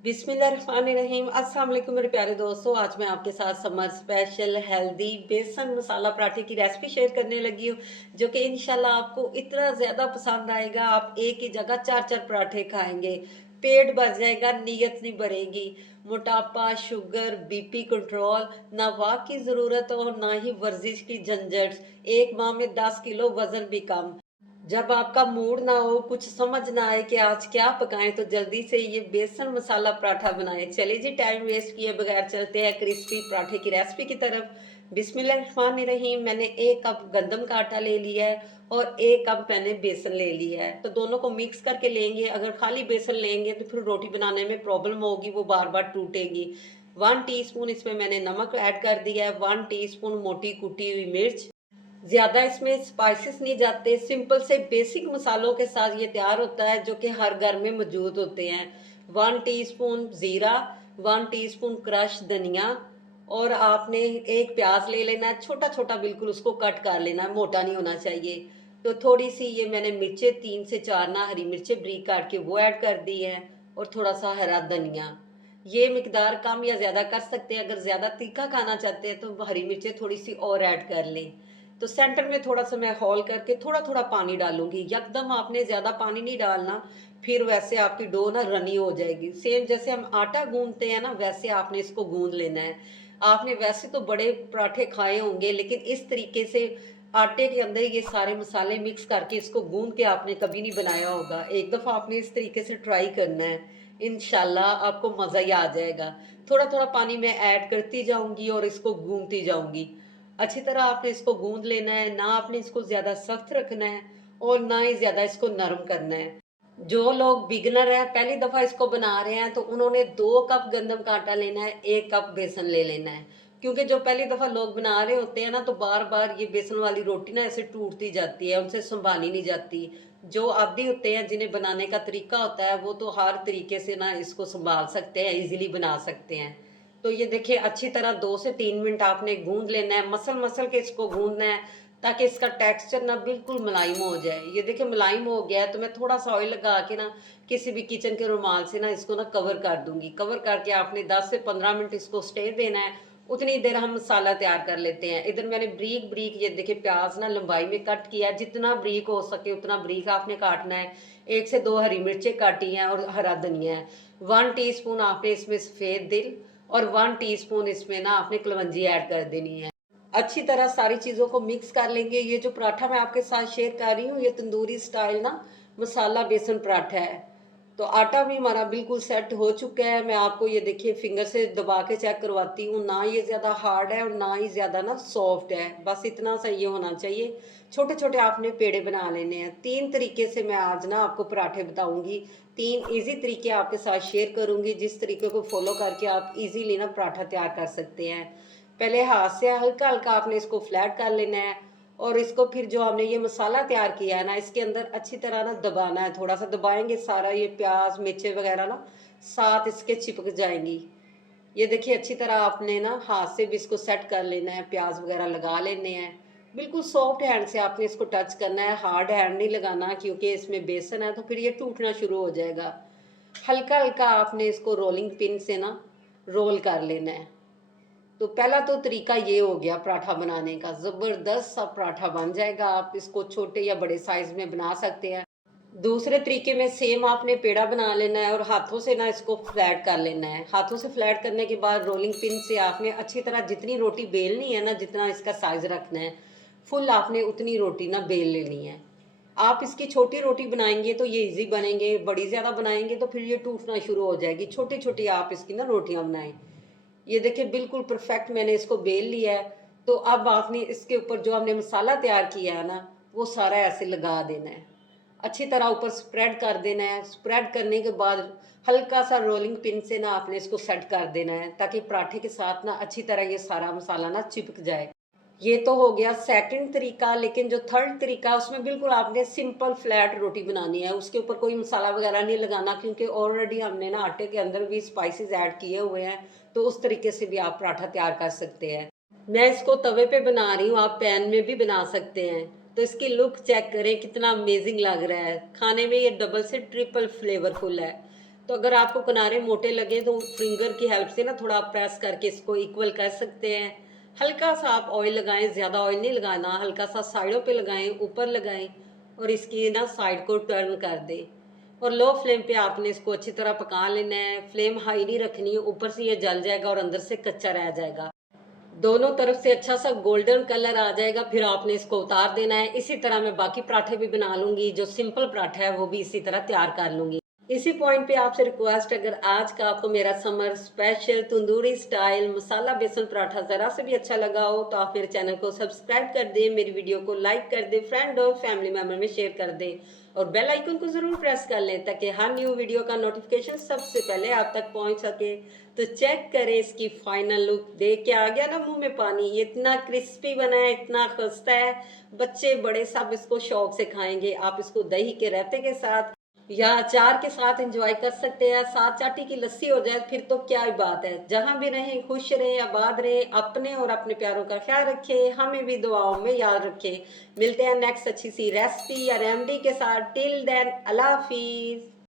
बिस्मिल्लाहिर्रहमानिर्रहीम। अस्सलाम वालेकुम मेरे प्यारे दोस्तों, आज मैं आपके साथ समर स्पेशल हेल्दी बेसन मसाला पराठे की रेसिपी शेयर करने लगी हूँ, जो कि इंशाल्लाह आपको इतना ज़्यादा पसंद आएगा। आप एक ही जगह चार चार पराठे खाएंगे, पेट भर जाएगा, नीयत नहीं भरेगी। मोटापा, शुगर, बीपी कंट्रोल, ना वॉक की ज़रूरत और ना ही वर्जिश की झंझट। एक माह में 10 किलो वजन भी कम। जब आपका मूड ना हो, कुछ समझ ना आए कि आज क्या पकाएं, तो जल्दी से ये बेसन मसाला पराठा बनाएं। चलिए जी, टाइम वेस्ट किए बगैर चलते हैं क्रिस्पी पराठे की रेसिपी की तरफ। बिस्मिल्लाहिर्रहमानिर्रहीम। मैंने 1 कप गंदम का आटा ले लिया है और 1 कप मैंने बेसन ले लिया है। तो दोनों को मिक्स करके लेंगे। अगर खाली बेसन लेंगे तो फिर रोटी बनाने में प्रॉब्लम होगी, वो बार बार टूटेगी। 1 टीस्पून इसमें मैंने नमक ऐड कर दिया है। 1 टीस्पून मोटी कुटी हुई मिर्च। ज्यादा इसमें स्पाइसेस नहीं जाते, सिंपल से बेसिक मसालों के साथ ये तैयार होता है, जो कि हर घर में मौजूद होते हैं। 1 टीस्पून जीरा, 1 टीस्पून क्रश धनिया। और आपने एक प्याज ले लेना है, छोटा छोटा बिल्कुल उसको कट कर लेना है, मोटा नहीं होना चाहिए। तो थोड़ी सी ये मैंने मिर्चें 3 से 4 ना हरी मिर्चें ब्रीक काट के वो ऐड कर दी है। और थोड़ा सा हरा धनिया। ये मिकदार कम या ज्यादा कर सकते हैं, अगर ज्यादा तीखा खाना चाहते हैं तो हरी मिर्चें थोड़ी सी और ऐड कर लें। तो सेंटर में थोड़ा सा मैं होल करके थोड़ा थोड़ा पानी डालूंगी। यकदम आपने ज्यादा पानी नहीं डालना, फिर वैसे आपकी डो ना रनी हो जाएगी। सेम जैसे हम आटा गूंदते हैं ना, वैसे आपने इसको गूंद लेना है। आपने वैसे तो बड़े पराठे खाए होंगे, लेकिन इस तरीके से आटे के अंदर ये सारे मसाले मिक्स करके इसको गूंद के आपने कभी नहीं बनाया होगा। एक दफा आपने इस तरीके से ट्राई करना है, इंशाल्लाह आपको मजा ही आ जाएगा। थोड़ा थोड़ा पानी मैं ऐड करती जाऊंगी और इसको गूंदती जाऊंगी। अच्छी तरह आपने इसको गूंद लेना है, ना आपने इसको ज्यादा सख्त रखना है और ना ही ज्यादा इसको नरम करना है। जो लोग बिगनर है, पहली दफा इसको बना रहे हैं, तो उन्होंने 2 कप गंदम का आटा लेना है, 1 कप बेसन ले लेना है। क्योंकि जो पहली दफा लोग बना रहे होते हैं ना, तो बार बार ये बेसन वाली रोटी ना ऐसे टूटती जाती है, उनसे संभाली नहीं जाती। जो आदी होते हैं, जिन्हें बनाने का तरीका होता है, वो तो हर तरीके से ना इसको संभाल सकते हैं, इजीली बना सकते हैं। तो ये देखिए, अच्छी तरह 2 से 3 मिनट आपने गूंद लेना है, मसल मसल के इसको गूंदना है, ताकि इसका टेक्सचर ना बिल्कुल मुलायम हो जाए। ये देखिए मुलायम हो गया है, तो मैं थोड़ा सा ऑयल लगा के ना किसी भी किचन के रुमाल से ना इसको ना कवर कर दूंगी। कवर करके आपने 10 से 15 मिनट इसको स्टे देना है। उतनी देर हम मसाला तैयार कर लेते हैं। इधर मैंने ब्रीक ब्रीक ये देखिए प्याज ना लंबाई में कट किया, जितना ब्रीक हो सके उतना ब्रीक आपने काटना है। 1 से 2 हरी मिर्चें काटी हैं और हरा धनिया है। 1 टीस्पून आपने इसमें सफेद तिल और 1 टीस्पून इसमें ना आपने कलवंजी ऐड कर देनी है। अच्छी तरह सारी चीज़ों को मिक्स कर लेंगे। ये जो पराठा मैं आपके साथ शेयर कर रही हूँ, ये तंदूरी स्टाइल ना मसाला बेसन पराठा है। तो आटा भी हमारा बिल्कुल सेट हो चुका है। मैं आपको ये देखिए फिंगर से दबा के चेक करवाती हूँ, ना ये ज़्यादा हार्ड है और ना ही ज़्यादा ना सॉफ्ट है, बस इतना सा ये होना चाहिए। छोटे छोटे आपने पेड़े बना लेने हैं। 3 तरीके से मैं आज ना आपको पराठे बताऊंगी। 3 इजी तरीके आपके साथ शेयर करूंगी, जिस तरीके को फॉलो करके आप इजीली ना पराठा तैयार कर सकते हैं। पहले हाथ से हल्का हल्का आपने इसको फ्लैट कर लेना है। और इसको फिर जो हमने ये मसाला तैयार किया है ना, इसके अंदर अच्छी तरह ना दबाना है। थोड़ा सा दबाएंगे, सारा ये प्याज मिर्चे वगैरह ना साथ इसके चिपक जाएंगी। ये देखिए अच्छी तरह आपने ना हाथ से भी इसको सेट कर लेना है, प्याज वगैरह लगा लेने हैं। बिल्कुल सॉफ्ट हैंड से आपने इसको टच करना है, हार्ड हैंड नहीं लगाना, क्योंकि इसमें बेसन है तो फिर ये टूटना शुरू हो जाएगा। हल्का हल्का आपने इसको रोलिंग पिन से ना रोल कर लेना है। तो पहला तो तरीका ये हो गया पराठा बनाने का, जबरदस्त सा पराठा बन जाएगा। आप इसको छोटे या बड़े साइज में बना सकते हैं। दूसरे तरीके में सेम आपने पेड़ा बना लेना है और हाथों से ना इसको फ्लैट कर लेना है। हाथों से फ्लैट करने के बाद रोलिंग पिन से आपने अच्छी तरह जितनी रोटी बेलनी है ना, जितना इसका साइज रखना है, फुल आपने उतनी रोटी ना बेल लेनी है। आप इसकी छोटी रोटी बनाएंगे तो ये इजी बनेंगे, बड़ी ज्यादा बनाएंगे तो फिर ये टूटना शुरू हो जाएगी। छोटी छोटी आप इसकी ना रोटियां बनाएं। ये देखिए बिल्कुल परफेक्ट मैंने इसको बेल लिया है। तो अब आपने इसके ऊपर जो हमने मसाला तैयार किया है ना, वो सारा ऐसे लगा देना है। अच्छी तरह ऊपर स्प्रेड कर देना है। स्प्रेड करने के बाद हल्का सा रोलिंग पिन से ना आपने इसको सेट कर देना है, ताकि पराठे के साथ ना अच्छी तरह ये सारा मसाला ना चिपक जाए। ये तो हो गया सेकंड तरीका। लेकिन जो थर्ड तरीका, उसमें बिल्कुल आपने सिंपल फ्लैट रोटी बनानी है, उसके ऊपर कोई मसाला वगैरह नहीं लगाना, क्योंकि ऑलरेडी हमने ना आटे के अंदर भी स्पाइसेस ऐड किए हुए हैं। तो उस तरीके से भी आप पराठा तैयार कर सकते हैं। मैं इसको तवे पे बना रही हूँ, आप पैन में भी बना सकते हैं। तो इसकी लुक चेक करें, कितना अमेजिंग लग रहा है। खाने में ये डबल से ट्रिपल फ्लेवरफुल है। तो अगर आपको किनारे मोटे लगे तो फिंगर की हेल्प से ना थोड़ा आप प्रेस करके इसको इक्वल कर सकते हैं। हल्का सा आप ऑयल लगाएं, ज़्यादा ऑयल नहीं लगाना, हल्का सा साइडों पे लगाएं, ऊपर लगाएं और इसकी ना साइड को टर्न कर दें। और लो फ्लेम पे आपने इसको अच्छी तरह पका लेना है। फ्लेम हाई नहीं रखनी है, ऊपर से ये जल जाएगा और अंदर से कच्चा रह जाएगा। दोनों तरफ से अच्छा सा गोल्डन कलर आ जाएगा, फिर आपने इसको उतार देना है। इसी तरह मैं बाकी पराठे भी बना लूंगी, जो सिंपल पराठा है वो भी इसी तरह तैयार कर लूंगी। इसी पॉइंट पे आपसे रिक्वेस्ट, अगर आज का आपको मेरा समर स्पेशल तंदूरी स्टाइल मसाला बेसन पराठा जरा से भी अच्छा लगा हो तो आप मेरे चैनल को सब्सक्राइब कर दें, मेरी वीडियो को लाइक कर दें, फ्रेंड और फैमिली मेंबर में शेयर कर दें और बेल आइकन को जरूर प्रेस कर लें ताकि हर न्यू वीडियो का नोटिफिकेशन सबसे पहले आप तक पहुंच सके। तो चेक करें इसकी फाइनल लुक, देख के आ गया ना मुंह में पानी। ये इतना क्रिस्पी बना है, इतना खस्ता है, बच्चे बड़े सब इसको शौक से खाएंगे। आप इसको दही के रायते के साथ या अचार के साथ एंजॉय कर सकते हैं। साथ चाटी की लस्सी हो जाए फिर तो क्या ही बात है। जहां भी रहें खुश रहें, आबाद रहें, अपने और अपने प्यारों का ख्याल रखें, हमें भी दुआओं में याद रखें। मिलते हैं नेक्स्ट अच्छी सी रेसिपी या रेमेडी के साथ। टिल देन अल्लाह हाफिज।